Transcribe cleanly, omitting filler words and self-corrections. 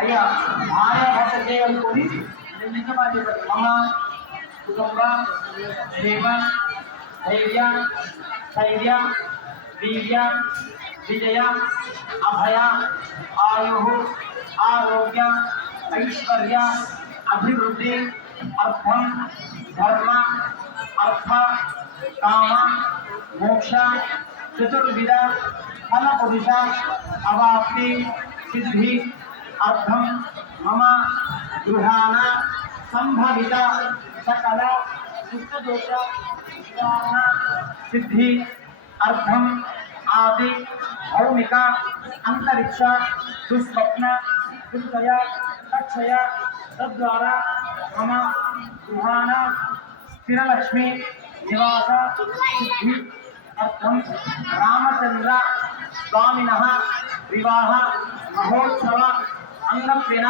అయ్యా భార్య భర్త చేయనుకొని మమ కుటుంబ ప్రేమ ధైర్య స్థైర్య వీర్య విజయ అభయ ఆయు ఆరోగ్య ఐశ్వర్య అభివృద్ధి అర్థం ధర్మ అర్థ కామ మోక్ష చతుర్విధ ఫల పురుష అవాప్తి సిద్ధి అర్థం మమ గృహాణ సంభవిత సకల దుఃఖదోష నివారణ సిద్ధి అర్థం ఆది భౌమిక అంతరిక్ష దుస్వప్న దుర్గయ తక్షయ తద్వారా మమ గృహాణ స్థిరలక్ష్మి నివాస సిద్ధి అర్థం రామచంద్ర స్వామినః వివాహ మహోత్సవ అంగప్రిన